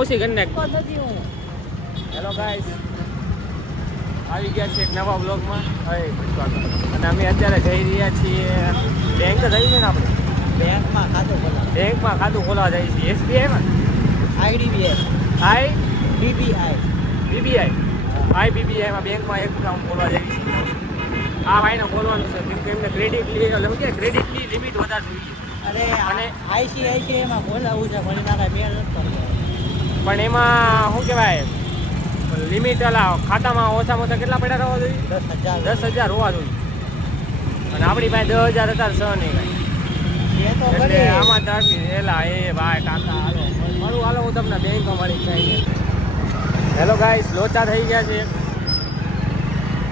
ઓછી કરી નાખ. હેલો ગાઈસ, આવી ગયા છે એક નવા બ્લોગમાં. અને અમે અત્યારે જઈ રહ્યા છીએ બેંક જઈએ છે ને આપણે બેંકમાં ખાતું ખોલવા જઈએ છીએ. એસબીઆઈમાં BBIમાં બેંકમાં એક એકાઉન્ટ ખોલવા જઈએ છીએ. આ ભાઈને ખોલવાનું છે કેમ કે એમને ક્રેડિટની લિમિટ વધારે જોઈએ. અને ICICIમાં ખોલાવું છે પણ તારા મેળ નથી કરતો. પણ એમાં શું કહેવાય, લિમિટ ખાતામાં ઓછામાં ઓછા કેટલા પડ્યા રહેવા જોઈએ? 10,000 હોવા જોઈએ. અને આપણી પાસે 10,000 હતા સહ નહીં કાંઈ. એટલે આમાં તરફી એલા એ ભાઈ કાકા હાલો મારું હાલો હું તમને બેંકમાં મળી જાય. હેલો ગાઈસ, લોચા થઈ ગયા છે.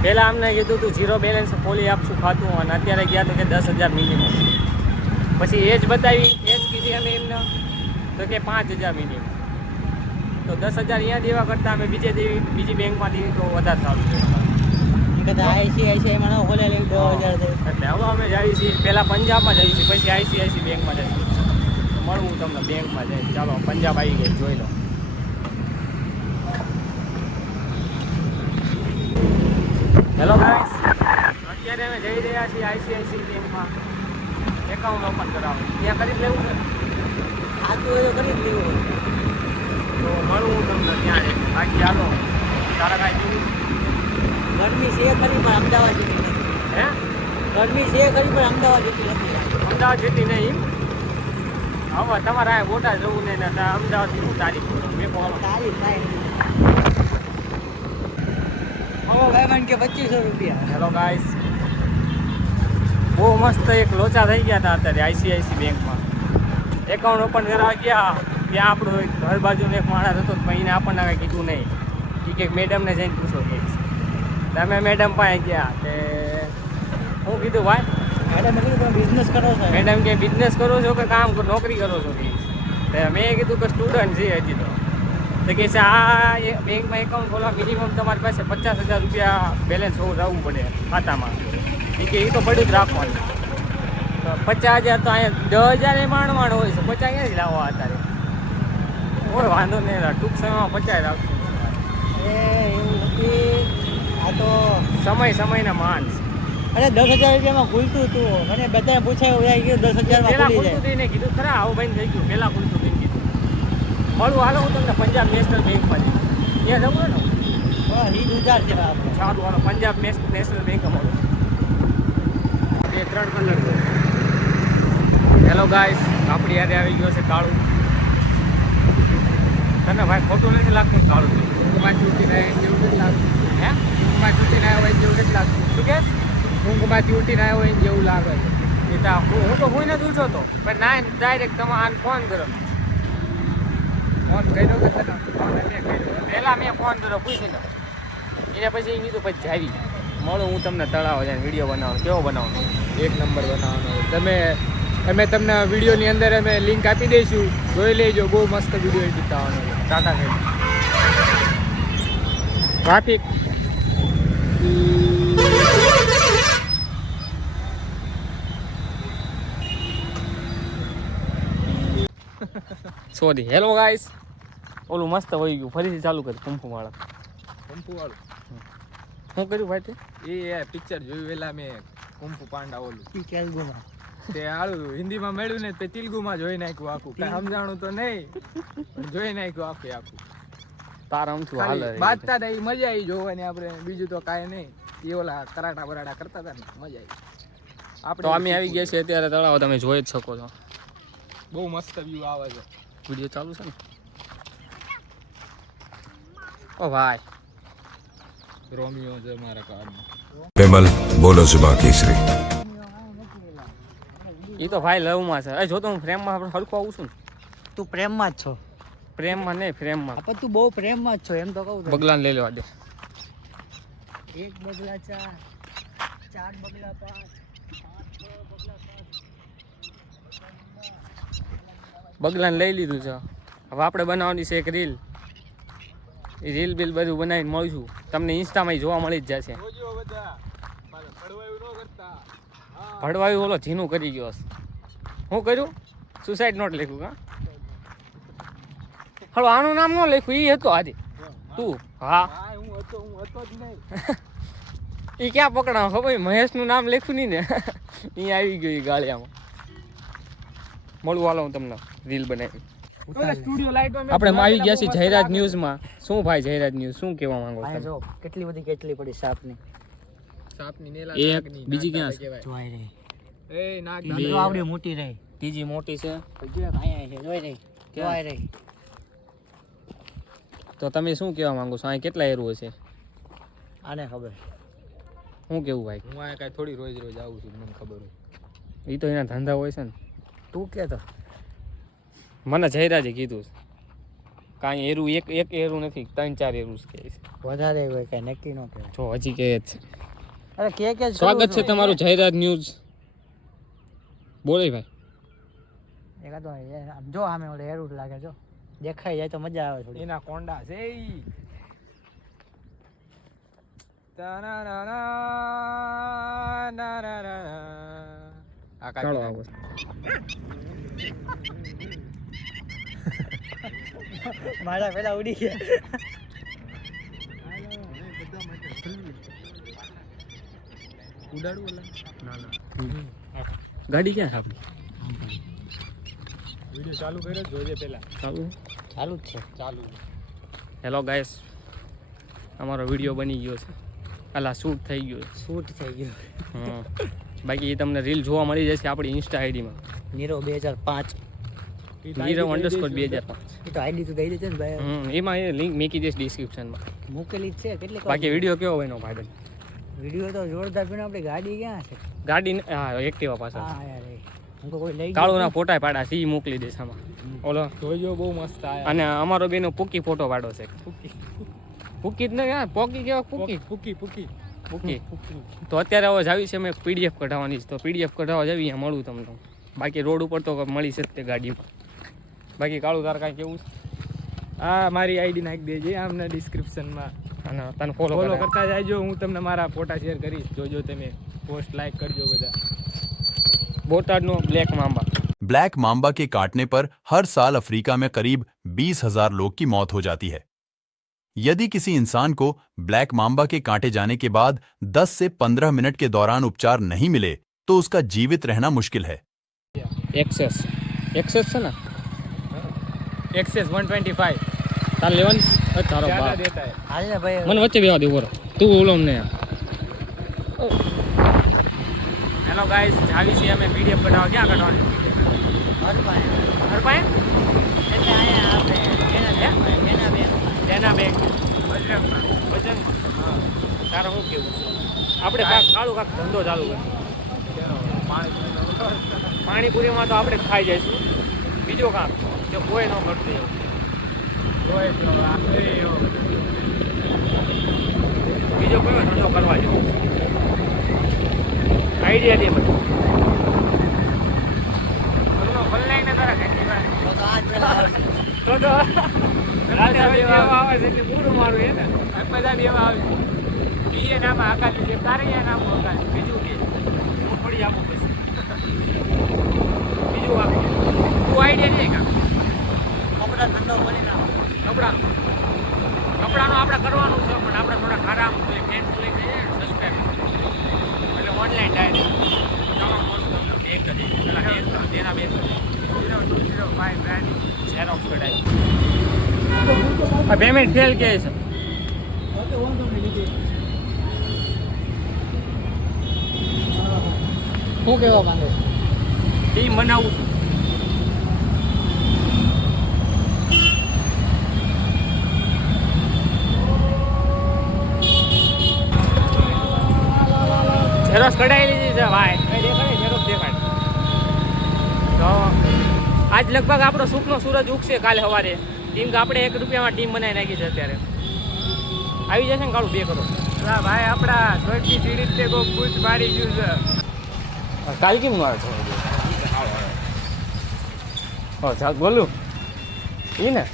પહેલાં અમને કીધું તું 0 બેલેન્સ ખોલી આપશું ખાતું, અને અત્યારે ગયા તો કે 10,000 મિનિમમ. પછી એજ બતાવી, એજ કીધી અમે એમને તો કે 5,000 મિનિમમ. તો 10,000 અહીંયા દેવા કરતાં અમે બીજી બેંકમાંથી તો વધારે સારું છે. ICICIમાં ન ખોલે 10,000 એટલે હવે અમે જઈએ છીએ પહેલાં પંજાબમાં જઈએ છીએ, પછી ICICI બેંકમાં જઈએ છીએ. મળવું તમને બેંકમાં જાય. ચાલો પંજાબ આવી ગઈ, જોઈ લો. હેલો ગાઈસ, અત્યારે અમે જઈ રહ્યા છીએ ICICI બેંકમાં એકાઉન્ટ ઓપન કરાવવા. ત્યાં કરી લેવું છે ખાતું હોય તો કરી જ લેવું. તો મળવું તમને ત્યાં. બાકી હાલો તારા કાંઈ જોવું ગરમી છે ખરી પણ અમદાવાદ જેટલી નથી. હે ગરમી છે ખરી પણ અમદાવાદ જેટલી નથી. અમદાવાદ જેટલી નહીં. હવે તમારે આ બોટાદ જવું નહીં ને અમદાવાદથી હું તારીખ મેં કહો તારી થાય ભાઈ કે 2,500 રૂપિયા. હેલો ગાઈસ, બહુ મસ્ત એક લોચા થઈ ગયા હતા અત્યારે ICICI બેંકમાં. એકાઉન્ટ ઓપન કરવા ગયા ત્યાં આપણું એક ઘર બાજુનો એક માણસ હતો, પણ એને આપણને કાંઈ કીધું નહીં. એ કે મેડમને જઈને પૂછો કે તમે મેડમ પાસે ગયા કે હું કીધું ભાઈ મેડમ તમે બિઝનેસ કરો છો? મેડમ કે બિઝનેસ કરો છો કે કામ નોકરી કરો છો કે મેં કીધું કે સ્ટુડન્ટ છે હજી તો કે છે આ બેંકમાં એકાઉન્ટ ખોલવા મિનિમમ તમારી પાસે 50,000 રૂપિયા બેલેન્સ રહેવું પડે ખાતામાં. કે એ તો પડ્યું જ રાખવાનું. તો 50,000 તો અહીંયા 10,000 એ માંડ હોય છે. 50 ક્યાંથી લાવવા અત્યારે? કોઈ વાંધો નહીં, ટૂંક સમયમાં 50 રાખશું. એવું નથી, આ તો સમયના માન. અરે 10,000 રૂપિયામાં ખુલતું હતું. મને બધાને પૂછાયું 10,000માં પહેલાં ખુલી ખુલતું થઈને કીધું ખરા આવું ભાઈ થઈ ગયું. પહેલાં ખુલતું થઈને કીધું મળું હાલો હું તમને પંજાબ નેશનલ બેંકમાં જઈશ. ત્યાં જવું ને જાય. ઈ ઉધાર છે આપણે. સારું હાલો પંજાબ નેશનલ બેંકમાં મળું. 3 કલર. હેલો ગાઈસ, આપણી યારે આવી ગયો છે કાળું. તને ભાઈ ખોટું નથી લાગતું કાળું? ઊંઘમાં છૂટીને આવ્યા જેવું નથી લાગતું. હે ઊંઘમાં છૂટીને આવ્યા હોય જેવું નથી લાગતું. શું કે ઊંઘમાં છૂટીને આવ્યા હોય જેવું લાગે છે. એ તો હું તો કોઈ નથી ઉઠો તો પણ ના ડાયરેક્ટ તમે આને ફોન કરો. ફોન કર્યો કે તને? પહેલાં મેં ફોન કર્યો પૂછીને એને પછી એ કીધું પછી જાવી મળું હું તમને તળાવ જાય વિડીયો બનાવવાનો. કેવો બનાવવાનો? 1 નંબર બનાવવાનો. અમે તમને વિડીયોની અંદર અમે લિંક આપી દઈશું, જોઈ લેજો. બહુ મસ્ત વિડીયો એડિટ થવાનો. ટાટા છે ટ્રાફિક સોરી. હેલો ગાઈસ, ઓલું મસ્ત હોઈ ગયું, ફરીથી ચાલુ કરી કુંફુવાળું. શું કર્યું ભાઈ તે? એ પિક્ચર જોયું વેલા મેં, કુંફુ પાંડા ઓલું તેલુગુમાં. તે આળું હિન્દીમાં મળ્યું ને તે તેલુગુમાં જોઈ નાખ્યું આખું. કઈ સમજાણું તો નહીં પણ જોઈ નાખ્યું આખું. તારા આમથી હાલ બાજતા હતા, એ મજા આવી જોવાની. આપણે બીજું તો કાંઈ નહીં. એ ઓલા કરાટા બરાટા કરતા હતા ને, મજા આવી. આપણે અમે આવી ગયા છીએ અત્યારે તળાવ, તમે જોઈ જ શકો છો. બહુ મસ્ત વ્યૂ આવે છે. વિડીયો ચાલુ છે ને? ઓ ભાઈ રોમિયો છે મારા કારમાં. विमल बोलो जुबा केसरी। એ તો ભાઈ લવમાં છે. જો તો હું ફ્રેમમાં આપણે હરખું આવું છું ને. તું પ્રેમમાં જ છો? પ્રેમમાં નહીં, ફ્રેમમાં. પણ તું બહુ પ્રેમમાં જ છો એમ તો કહું. બગલાને લઈ લેવા દે. 1 બગલા 4, 4 બગલા 5, 8 બગલા 5. બગલાને લઈ લીધું છે. હવે આપણે બનાવવાની છે એક રીલ. એ રીલ બિલ બધું બનાવીને મળીશું તમને. ઇન્સ્ટામાં જોવા મળી જ જશે. ભડવાયું ઓલો ઝીનું કરી ગયો. શું કર્યું? સુસાઇડ નોટ લખ્યું કા? હાલો આનું નામ ન લખ્યું ઈ હતો આજે તું હા હું હતો જ નહીં. ઈ ક્યાં પકડાવ ખબર મહેશનું નામ લખ્યું નહીં ને ઈ આવી ગયું ઈ ગાળિયામાં મળું હાલો હું તમને રીલ બનાવી સ્ટુડિયો લાઈટમાં આપણે આવી ગયા છીએ જાહેરાત ન્યૂઝમાં શું ભાઈ જાહેરાત ન્યૂઝ શું કહેવા માંગો આ તમે જો કેટલી બધી કેટલી પડી સાપની સાપની નેલા એક નાગની, બીજી ક્યાં નાગડા કહેવાય. જોઈ રહી એ નાગ નંદરો આવડી મોટી રહી ત્રીજી મોટી છે જો અહીંયા છે જોઈ રહી જોઈ રહી તો તમે શું કહેવા માંગો છો અહીં કેટલા એરું હશે આને ખબર શું કેવું ભાઈ હું આ કાંઈ થોડી રોજ રોજ આવું છું મને ખબર હોય. એ તો એના ધંધા હોય છે ને તું કે તો મને જયરાજે કીધું છે કાંઈ એરું એક એરું નથી 3-4 એરું છે કે છે. વધારે હોય કઈ નક્કી ન કહેવાય જો હજી કહે જ છે અરે કે સ્વાગત છે તમારું જાહેરાત ન્યૂઝ બોલે ભાઈ એકાદો આમ જો આમે ઓલે એરું લાગે જો દેખાઈ જાય તો મજા આવે થોડી એના કોંડા છે ઈ. આ ચાલો કાંઈ આવો મારા પેલા ઉડી ગયા ઉડાડવું ગાડી ક્યાં છે આપણી વિડિયો ચાલુ કર્યો જોજે પેલા ચાલુ ચાલુ જ છે ચાલુ હેલો ગાઈસ અમારો વિડીયો બની ગયો છે અલા શૂટ થઈ ગયો છે શૂટ થઈ ગયું હમ. બાકી એ તમને રીલ જોવા મળી જશે આપણી ઇન્સ્ટા આઈડીમાં નીરો 2005 નીરવ_2005 એ તો આઈડી તો દઈ દેજે ને ભાઈ એમાં એ લિંક મૂકી દઈશ ડિસ્ક્રિપ્શનમાં મૂકેલી જ છે કેટલી બાકી વિડીયો કેવો હોય એનો ભાઈ વિડીયો તો જોરદાર પણ આપણી ગાડી ક્યાં છે ગાડી હા એક્ટિવા પાછળ હા યાર એ હું તો કોઈ લઈ કાળુના ફોટા પાડા સી મોકલી દઈશ આમાં ઓલો જોજો બહુ મસ્ત આયા. અને અમારો બેનો પૂકી ફોટો પાડો છે પૂકી જ નહીં યાર પોકી કેવા પૂકી પૂકી પૂકી તો અત્યારે હવે જાવી છે મેં પીડીએફ કઢાવવાની છે તો પીડીએફ કઢાવવા જાવી અહીંયા મળું તમને બાકી રોડ ઉપર તો મળી છે જ તે ગાડીમાં બાકી કાળું તાર કાંઈ કેવું છે આ મારી આઈડી નાખી દેજે આમને ડિસ્ક્રિપ્શનમાં અને તને ફોલો ફોલો કરો કરતા જાયજો. હું તમને મારા ફોટા શેર કરીશ, જોજો તમે. પોસ્ટ લાઈક કરજો બધા. બોટાડનો બ્લેક मांबा ब्लैक मांबा के काटने पर हर साल अफ्रीका में करीब 20,000 लोग की मौत हो जाती है. यदि किसी इंसान को ब्लैक मांबा के काटे जाने के बाद 10 से 15 मिनट के दौरान उपचार नहीं मिले तो उसका जीवित रहना मुश्किल है. एक्सेस છે ને एक्सेस 125 તાર લેવાનું તારો ज्यादा બાપ देता है. હાલ ને ભાઈ મને વચ્ચે બેવા દે ઉભો તું બોલો અમને હેલો ગાઈસ આવી છે અમે પીડીએફ કઢાવવા ક્યાં કઢાવવાની હર પાસે હર પાસે એટલે અહીંયા આપણે એના બે તેના બેગ વજન તારે શું કેવું છે આપણે કાળું કાંક ધંધો ચાલુ કરે પાણીપુરીમાં તો આપણે જ ખાઈ જઈશું બીજો કામ કે કોઈ ન કરતું એવું બીજો કયો ધંધો કરવા જેવો આઈડિયા દે બધું ઓનલાઈન તારા ખાઈ તો આજ પેલા તો રાજા બેવા આવે છે એટલે પૂરું મારું હે ને આ બધા બેવા આવે. બીજે નામ આકાશ છે તારે યા નામ આકાશ બીજું કે હું થોડી આપું પછી બીજું આપું તું આઈડિયા નહીં કા કપડા ધંધો કરી નાખો કપડાનું આપણે કરવાનું છે પણ આપણે થોડા ખરાબ ફેન્સ લઈ જઈએ સસ્પેક્ટ એટલે ઓનલાઈન ડાયરેક્ટ તમામ વસ્તુ એક જ પેલા તેના બે 005 બ્રાન્ડ ઝેરોક્સ કઢાય આ પેમેન્ટ ફેલ કે છે શું કહેવા માંગે ટીમ બનાવું છું ઝેરોક્સ કઢાવી લીધી છે ભાઈ કઈ દેખાડે ઝેરોક્સ દેખાડે તો આજ લગભગ આપણો સુખનો સૂરજ ઉગશે કાલે સવારે ટીમ કે આપણે 1 રૂપિયામાં ટીમ બનાવી નાખી છે અત્યારે આવી જશે ને કાળું 2 કરોડ અલા ભાઈ આપડા સ્વર્ગની સીડી તે કોઈ પૂછ મારી ગયું છે. કાલ કેમ આવે છે ઓ ચાલ બોલું ઈ ને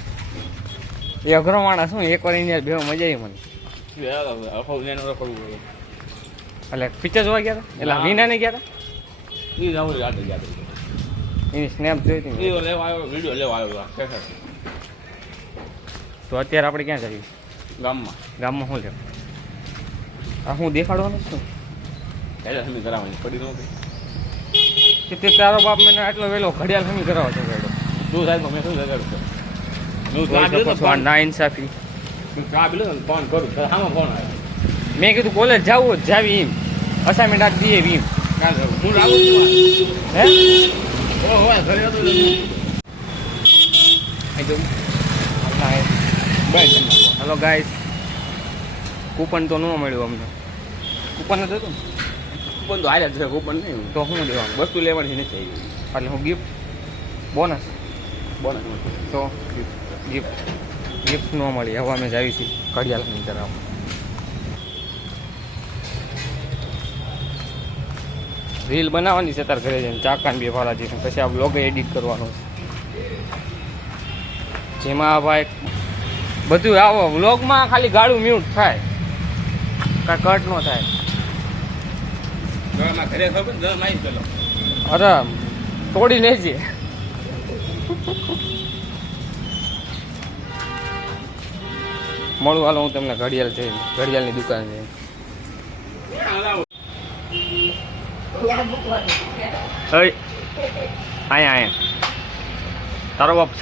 એ અઘરો માણસ શું એકવાર એની બે મજા આવી મને એટલે પિક્ચર જોવા ગયા હતા એટલે વિના ને ગયા હતા એની સ્નેપ જોઈ હતી મેં. તો અત્યારે આપણે ક્યાં જઈએ? ગામમાં ગામમાં શું લેવું? આ હું દેખાડવાનું છું ઘડિયાળ સમી કરાવવાની પડી ન કે તે તારો બાપ મને આટલો વહેલો ઘડિયાળ સમી કરાવો છો ગાડો તું સાહેબ મેં શું લગાડું છું ના ઇન્સાફી. ચા પીલો ને ફોન કરું આમાં ફોન આવે મેં કીધું કોલેજ જાવું જ જાવી એમ અસાઇનમેન્ટ આજ દઈએ એમ. હું લાવું છું હે ઓહો ઘરે હતો હલો ગાઈસ, કૂપન તો ન મળ્યું અમને. કૂપન જ હતું કૂપન તો હાલ્યા છે કૂપન નહીં તો શું દેવાનું? વસ્તુ લેવાની નથી આવી એટલે હું ગિફ્ટ બોનસ બોનસ તો ગિફ્ટ ન મળી. હવે અમે જાવી છીએ ઘડિયાળ ની તરફ. રીલ બનાવવાની છે તાર ઘરે જઈને ચાકાન બે ફાળા જઈને પછી આ બ્લોગ એડિટ કરવાનો છે જેમાં ભાઈ બધું આવો વ્લોગમાં ખાલી ગાડું મ્યુટ થાય કાંઈ કટ ન થાય. ઘરે ખબર ને માહિત પેલો અરે તોડી લેજે. મળું હાલો હું તમને ઘડિયાળ જઈને ઘડિયાળની દુકાન જઈને. અહીંયા તારો બાપ